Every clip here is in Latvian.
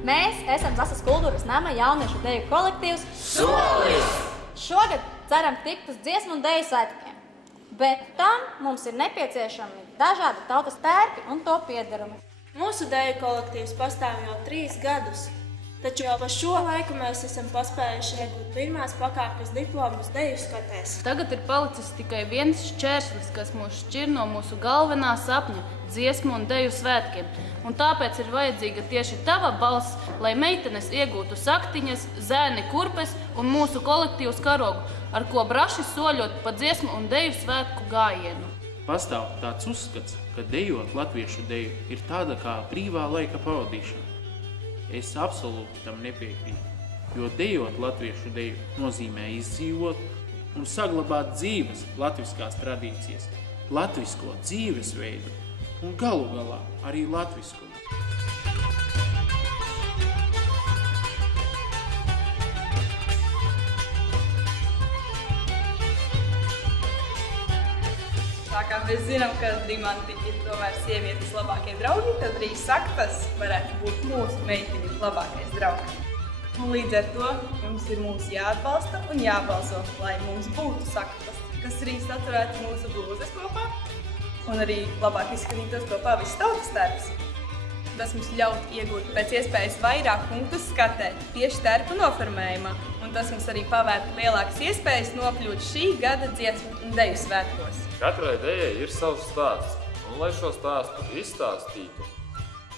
Mēs esam Zasas kultūras nama jauniešu deju kolektīvs Solis! Šogad ceram tikt uz dziesmu un deju svētkiem, bet tam mums ir nepieciešami dažādi tautas tērpi un to piederumi. Mūsu deju kolektīvs pastāv jau 3 gadus, taču jau pa šo laiku mēs esam paspējuši iegūt pirmās pakāpes diplomus deju skatēs. Tagad ir palicis tikai viens šķērslis, kas mūs šķir no mūsu galvenā sapņa – dziesmu un deju svētkiem. Un tāpēc ir vajadzīga tieši tava balss, lai meitenes iegūtu saktiņas, zēni kurpes un mūsu kolektīvs karogu, ar ko braši soļot pa dziesmu un deju svētku gājienu. Pastāv tāds uzskats, ka dejot latviešu deju ir tāda kā brīvā laika pavadīšana. Es absolūti tam nepiekrītu, jo dejot latviešu deju nozīmē izdzīvot un saglabāt dzīves latviskās tradīcijas, latvisko dzīvesveidu un galu galā arī latviskumu. Tā kā mēs zinām, ka dimanti ir tomēr sievietes labākie draugi, tad arī saktas varētu būt mūsu meitiņu labākais draugs. Un līdz ar to jums ir mūs jāatbalsta un jābalso, lai mums būtu saktas, kas arī saturētu mūsu blūzes kopā un arī labāk izskatītos kopā viss tautas tērps. Tas mums ļaut iegūt pēc iespējas vairāk punktus skatē tieši tērpu noformējumā, un tas mums arī pavērtu lielākas iespējas nokļūt šī gada dziesmu un deju svētkos. Katrai dejai ir savs stāsts, un lai šo stāstu izstāstītu,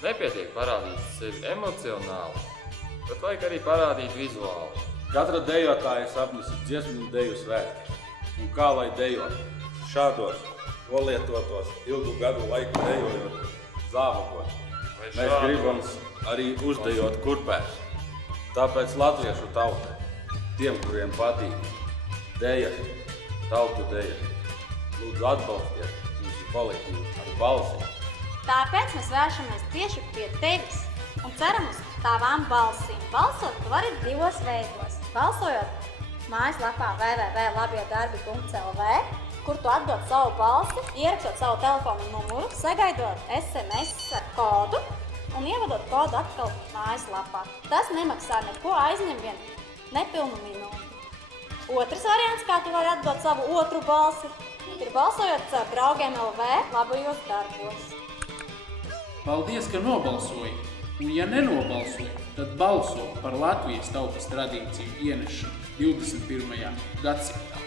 nepietiek parādīt sevi emocionāli, bet vajag arī parādīt vizuāli. Katra dejotāja sapnis ir dziesmu un deju svētki. Un kā lai dejot šādos nolietotos ilgu gadu laiku dejojot zābakos, mēs gribam arī uzdejot kurpēs. Tāpēc latviešu tautai, tiem, kuriem patīk dejas, tautu dejas, lūdzu atbalstiet mūsu kolektīvu ar balsīm. Tāpēc mēs vēršamies tieši pie tevis un ceram uz tavām balsīm. Balsot tu vari 2 veidos. Balsojot mājaslapā www.labiedarbi.lv, kur tu atdod savu balsi, ierakstot savu telefonu numuru, sagaidot SMS ar kodu un ievadot kodu atkal mājaslapā. Tas nemaksā neko, aizņem vien nepilnu minūti. Otrs variants, kā tu vari atdot savu otru balsi, ir balsojot caur Draugiem LV labajos darbos. Paldies, ka nobalsoji, un ja nenobalsoji, tad balso par Latvijas tautas tradīciju ienešanu 21. gadsimtā.